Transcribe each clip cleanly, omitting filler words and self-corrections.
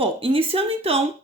Bom, iniciando então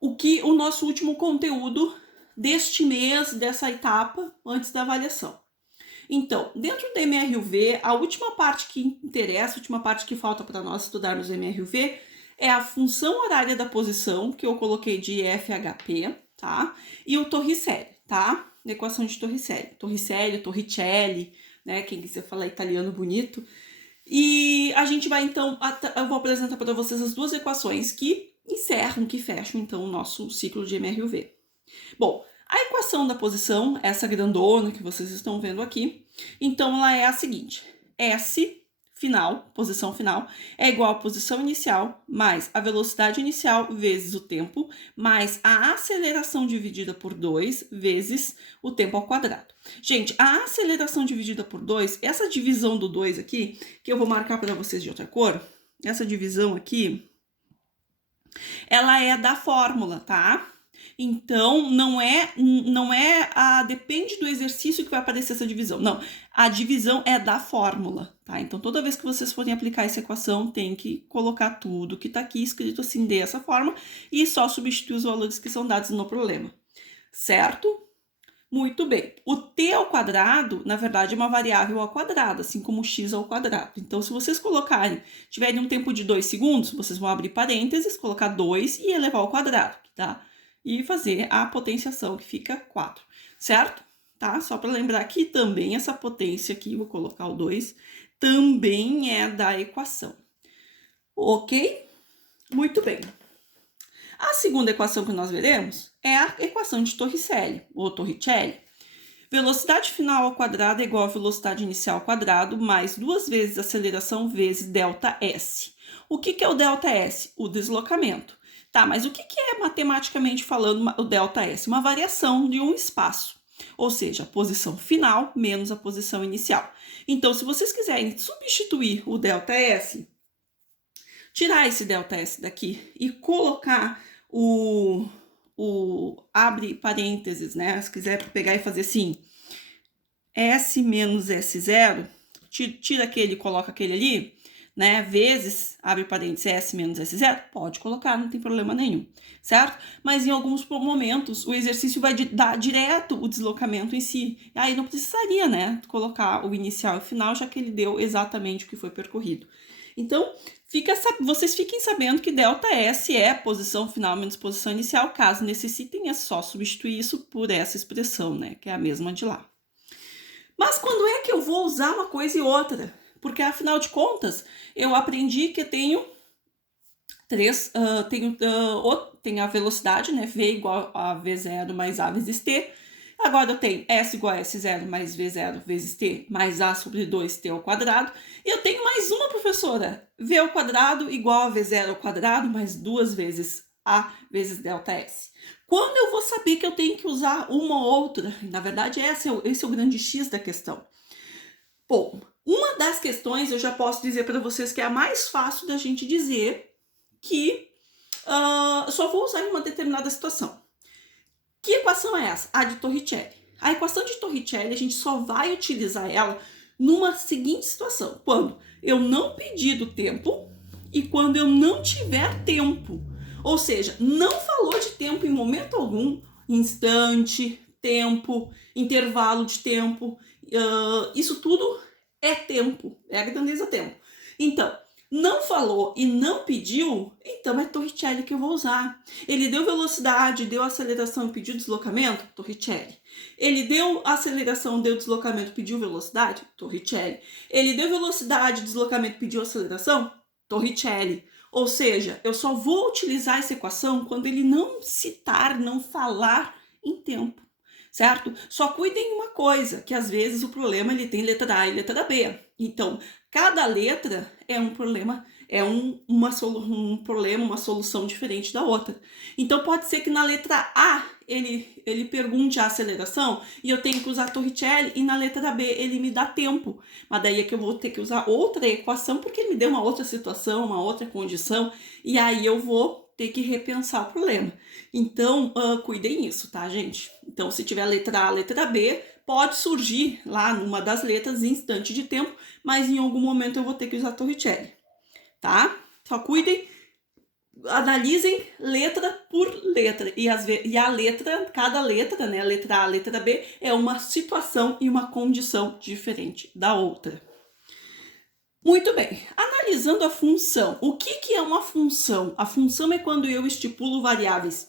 o nosso último conteúdo deste mês, dessa etapa, antes da avaliação. Então, dentro do MRUV, a última parte que interessa, a última parte que falta para nós estudarmos o MRUV é a função horária da posição, que eu coloquei de FHP, tá? E o Torricelli, tá? Equação de Torricelli, Torricelli, né? Quem quiser falar italiano bonito. E a gente vai, então, eu vou apresentar para vocês as duas equações que encerram, que fecham, então, o nosso ciclo de MRUV. Bom, a equação da posição, essa grandona que vocês estão vendo aqui, então ela é a seguinte: S final, posição final, é igual a posição inicial mais a velocidade inicial vezes o tempo, mais a aceleração dividida por 2 vezes o tempo ao quadrado. Gente, a aceleração dividida por 2, essa divisão do 2 aqui, que eu vou marcar para vocês de outra cor, essa divisão aqui, ela é da fórmula, tá? Então, depende do exercício que vai aparecer essa divisão. Não, a divisão é da fórmula, tá? Então, toda vez que vocês forem aplicar essa equação, tem que colocar tudo que tá aqui escrito assim dessa forma e só substituir os valores que são dados no problema, certo? Muito bem. O t ao quadrado, na verdade, é uma variável ao quadrado, assim como o x ao quadrado. Então, se vocês tiverem um tempo de 2 segundos, vocês vão abrir parênteses, colocar 2 e elevar ao quadrado, tá? E fazer a potenciação, que fica 4, certo? Tá? Só para lembrar que também essa potência aqui, vou colocar o 2, também é da equação. Ok? Muito bem. A segunda equação que nós veremos é a equação de Torricelli, ou Torricelli. Velocidade final ao quadrado é igual a velocidade inicial ao quadrado, mais 2 vezes aceleração vezes ΔS. O que é o ΔS? O deslocamento. Tá, mas o que é, matematicamente falando, o ΔS? Uma variação de um espaço, ou seja, a posição final menos a posição inicial. Então, se vocês quiserem substituir o ΔS, tirar esse ΔS daqui e colocar abre parênteses, né? Se quiser pegar e fazer assim, S menos S0, tira aquele e coloca aquele ali, né? Vezes, abre parênteses, S menos S0, pode colocar, não tem problema nenhum, certo? Mas em alguns momentos, o exercício vai dar direto o deslocamento em si. Aí não precisaria, né? Colocar o inicial e o final, já que ele deu exatamente o que foi percorrido. Então, vocês fiquem sabendo que ΔS é posição final menos posição inicial. Caso necessitem, é só substituir isso por essa expressão, né? Que é a mesma de lá. Mas quando é que eu vou usar uma coisa e outra? Porque, afinal de contas, eu aprendi que tenho tem a velocidade, né? V igual a V0 mais A vezes T. Agora eu tenho S igual a S0 mais V0 vezes T mais A sobre 2T ao quadrado. E eu tenho mais uma, professora. V ao quadrado igual a V0 ao quadrado mais 2 vezes A vezes ΔS. Quando eu vou saber que eu tenho que usar uma ou outra? Na verdade, esse é o grande X da questão. Bom, uma das questões eu já posso dizer para vocês que é a mais fácil da gente dizer que só vou usar em uma determinada situação. Que equação é essa? A de Torricelli. A equação de Torricelli, a gente só vai utilizar ela numa seguinte situação: quando eu não pedir do tempo e quando eu não tiver tempo. Ou seja, não falou de tempo em momento algum, instante, tempo, intervalo de tempo, isso tudo é tempo, é a grandeza tempo. Então, não falou e não pediu, então é Torricelli que eu vou usar. Ele deu velocidade, deu aceleração e pediu deslocamento? Torricelli. Ele deu aceleração, deu deslocamento, pediu velocidade? Torricelli. Ele deu velocidade, deslocamento, pediu aceleração? Torricelli. Ou seja, eu só vou utilizar essa equação quando ele não citar, não falar em tempo, certo? Só cuidem uma coisa, que às vezes o problema ele tem letra A e letra B. Então, cada letra é um problema, uma solução diferente da outra. Então, pode ser que na letra A ele pergunte a aceleração e eu tenho que usar Torricelli, e na letra B ele me dá tempo. Mas daí é que eu vou ter que usar outra equação, porque ele me deu uma outra situação, uma outra condição, e aí eu vou ter que repensar o problema. Então, cuidem nisso, tá, gente? Então, se tiver letra A, letra B, pode surgir lá numa das letras instante de tempo, mas em algum momento eu vou ter que usar Torricelli, tá? Só cuidem analisem letra por letra. E a letra, cada letra, né, a letra A, a letra B, é uma situação e uma condição diferente da outra. Muito bem, analisando a função. O que é uma função? A função é quando eu estipulo variáveis.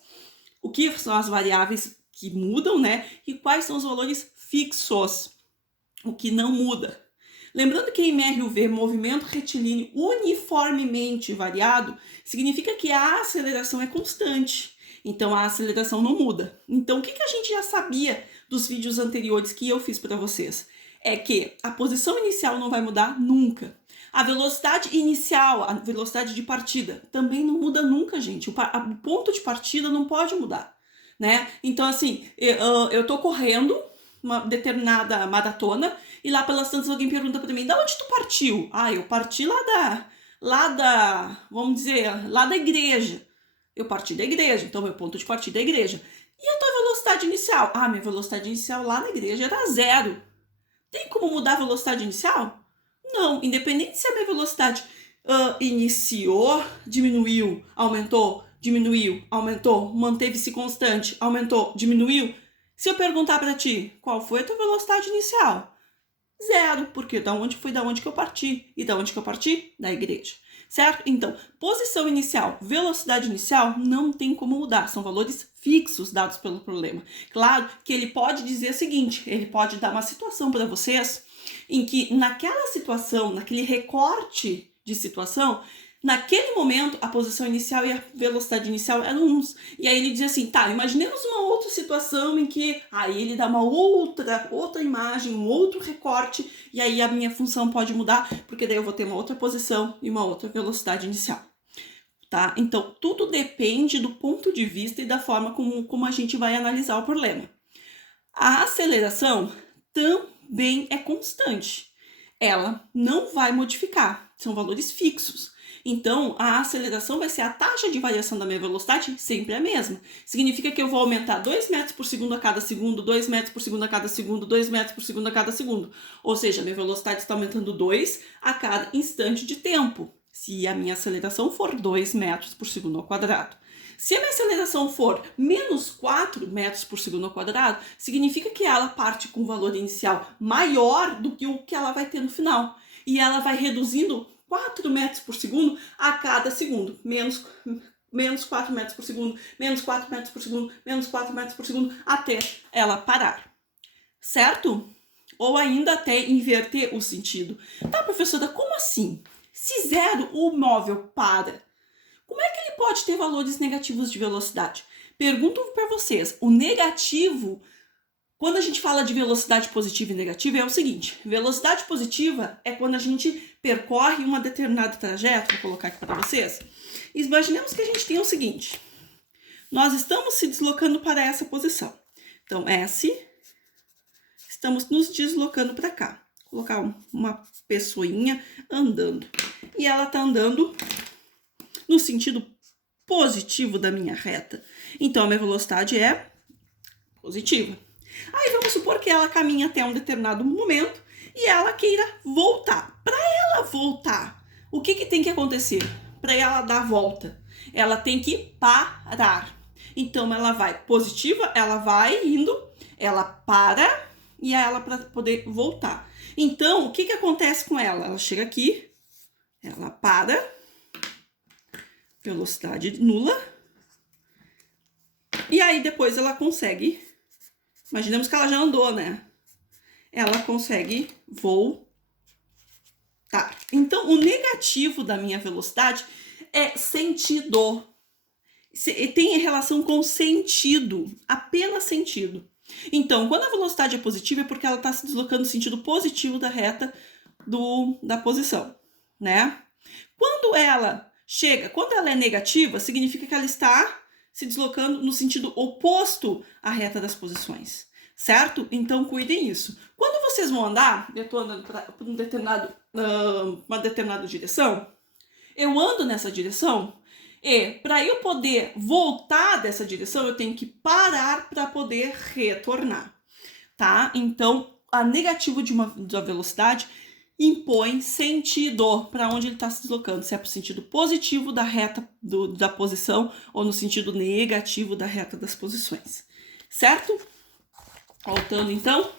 O que são as variáveis que mudam, né? E quais são os valores fixos? O que não muda. Lembrando que em MRUV, movimento retilíneo uniformemente variado, significa que a aceleração é constante. Então, a aceleração não muda. Então, o que a gente já sabia dos vídeos anteriores que eu fiz para vocês? É que a posição inicial não vai mudar nunca. A velocidade inicial, a velocidade de partida, também não muda nunca, gente. O ponto de partida não pode mudar, né? Então, assim, eu tô correndo uma determinada maratona e lá pelas tantas alguém pergunta para mim, da onde tu partiu? Ah, eu parti vamos dizer, lá da igreja. Eu parti da igreja, então meu ponto de partida é a igreja. E a tua velocidade inicial? Ah, minha velocidade inicial lá na igreja era 0. Tem como mudar a velocidade inicial? Não, independente se a minha velocidade iniciou, diminuiu, aumentou, diminuiu, aumentou, manteve-se constante, aumentou, diminuiu. Se eu perguntar para ti, qual foi a tua velocidade inicial? 0, porque da onde que eu parti? E da onde que eu parti? Da igreja, certo? Então, posição inicial, velocidade inicial, não tem como mudar, são valores fixos dados pelo problema. Claro que ele pode dizer o seguinte, ele pode dar uma situação para vocês em que naquela situação, naquele recorte de situação, naquele momento a posição inicial e a velocidade inicial eram uns. E aí ele diz assim, tá, imaginemos uma outra situação em que aí ele dá uma outra imagem, um outro recorte, e aí a minha função pode mudar, porque daí eu vou ter uma outra posição e uma outra velocidade inicial. Tá? Então, tudo depende do ponto de vista e da forma como a gente vai analisar o problema. A aceleração também é constante. Ela não vai modificar, são valores fixos. Então, a aceleração vai ser a taxa de variação da minha velocidade sempre a mesma. Significa que eu vou aumentar 2 metros por segundo a cada segundo, 2 metros por segundo a cada segundo, 2 metros por segundo a cada segundo. Ou seja, a minha velocidade está aumentando 2 a cada instante de tempo, se a minha aceleração for 2 metros por segundo ao quadrado. Se a minha aceleração for menos 4 metros por segundo ao quadrado, significa que ela parte com um valor inicial maior do que o que ela vai ter no final. E ela vai reduzindo 4 metros por segundo a cada segundo. Menos 4 metros por segundo, menos 4 metros por segundo, menos 4 metros por segundo, até ela parar. Certo? Ou ainda até inverter o sentido. Tá, professora, como assim? Se 0 o móvel para, como é que ele pode ter valores negativos de velocidade? Pergunto para vocês, o negativo, quando a gente fala de velocidade positiva e negativa, é o seguinte, velocidade positiva é quando a gente percorre uma determinada trajeto, vou colocar aqui para vocês. Imaginemos que a gente tem o seguinte, nós estamos se deslocando para essa posição. Então, S, estamos nos deslocando para cá. Vou colocar uma pessoinha andando. E ela está andando no sentido positivo da minha reta. Então, a minha velocidade é positiva. Aí, vamos supor que ela caminha até um determinado momento e ela queira voltar. Para ela voltar, o que tem que acontecer? Para ela dar a volta, ela tem que parar. Então, ela vai positiva, ela vai indo, ela para e ela para poder voltar. Então, o que acontece com ela? Ela chega aqui, ela para, velocidade nula, e aí depois ela consegue, imaginemos que ela já andou, né? Ela consegue voltar. Então, o negativo da minha velocidade é sentido. Tem relação com sentido, apenas sentido. Então, quando a velocidade é positiva é porque ela está se deslocando no sentido positivo da reta da posição, né? Quando ela é negativa, significa que ela está se deslocando no sentido oposto à reta das posições, certo? Então, cuidem isso. Quando vocês vão andar, eu estou andando para uma determinada direção, eu ando nessa direção e para eu poder voltar dessa direção, eu tenho que parar para poder retornar, tá? Então, a negativa da velocidade impõe sentido para onde ele está se deslocando, se é para o sentido positivo da reta da posição ou no sentido negativo da reta das posições, certo? Voltando então.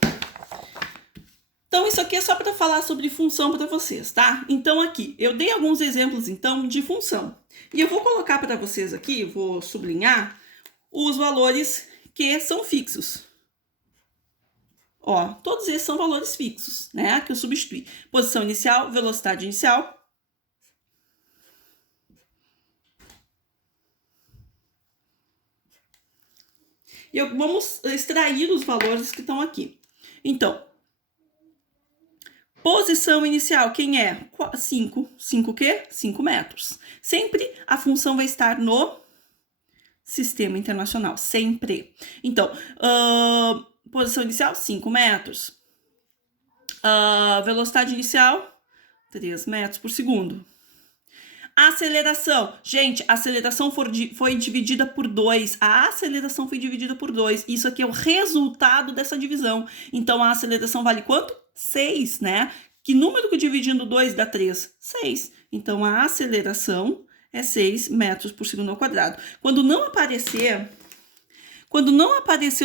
Então, isso aqui é só para falar sobre função para vocês, tá? Então, aqui, eu dei alguns exemplos, então, de função. E eu vou colocar para vocês aqui, vou sublinhar, os valores que são fixos. Ó, todos esses são valores fixos, né? Que eu substituí. Posição inicial, velocidade inicial. E vamos extrair os valores que estão aqui. Então, posição inicial, quem é? 5. 5 o quê? 5 metros. Sempre a função vai estar no sistema internacional. Sempre. Então, posição inicial, 5 metros. Velocidade inicial, 3 metros por segundo. Aceleração. Gente, a aceleração foi dividida por 2. A aceleração foi dividida por 2. Isso aqui é o resultado dessa divisão. Então, a aceleração vale quanto? 6, né? Que número que dividindo 2 dá 3? 6. Então, a aceleração é 6 metros por segundo ao quadrado. Quando não aparecer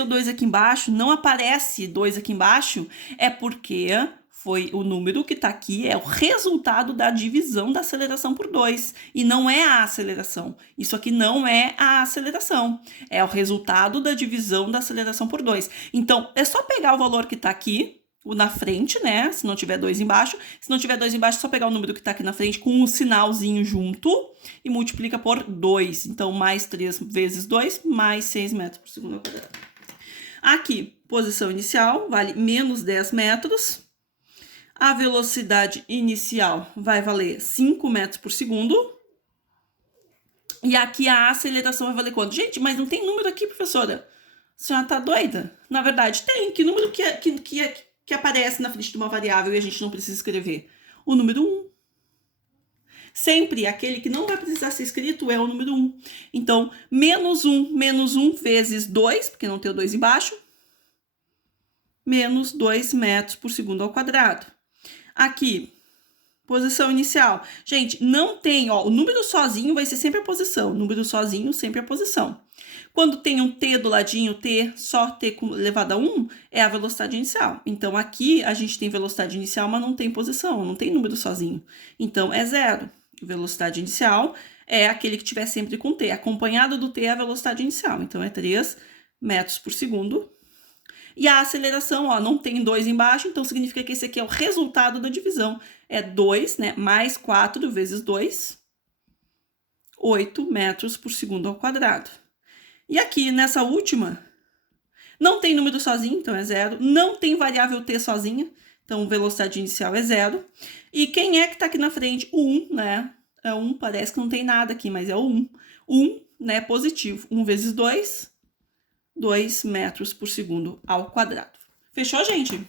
o 2 aqui embaixo, não aparece 2 aqui embaixo, é porque foi o número que está aqui, é o resultado da divisão da aceleração por 2. E não é a aceleração. Isso aqui não é a aceleração. É o resultado da divisão da aceleração por 2. Então, é só pegar o valor que está aqui, o na frente, né? Se não tiver 2 embaixo. Se não tiver 2 embaixo, é só pegar o número que está aqui na frente com um sinalzinho junto e multiplica por 2. Então, mais 3 vezes 2, mais 6 metros por segundo ao quadrado. Aqui, posição inicial, vale menos 10 metros. A velocidade inicial vai valer 5 metros por segundo. E aqui a aceleração vai valer quanto? Gente, mas não tem número aqui, professora. A senhora tá doida? Na verdade, tem. Que número que aparece na frente de uma variável e a gente não precisa escrever? O número 1. Sempre aquele que não vai precisar ser escrito é o número 1. Então, menos 1 vezes 2, porque não tem o 2 embaixo, menos 2 metros por segundo ao quadrado. Aqui, posição inicial. Gente, não tem, ó, o número sozinho vai ser sempre a posição. O número sozinho, sempre a posição. Quando tem um t do ladinho, t, só t elevado a 1, é a velocidade inicial. Então, aqui a gente tem velocidade inicial, mas não tem posição, não tem número sozinho. Então, é 0. Velocidade inicial é aquele que tiver sempre com t. Acompanhado do t é a velocidade inicial. Então, é 3 metros por segundo. E a aceleração, ó, não tem 2 embaixo, então significa que esse aqui é o resultado da divisão. É 2, né, mais 4 vezes 2, 8 metros por segundo ao quadrado. E aqui, nessa última, não tem número sozinho, então é 0. Não tem variável t sozinha, então velocidade inicial é 0. E quem é que está aqui na frente? O 1, né? É 1, parece que não tem nada aqui, mas é o 1. 1, né, positivo. 1 vezes 2... 2 metros por segundo ao quadrado. Fechou, gente?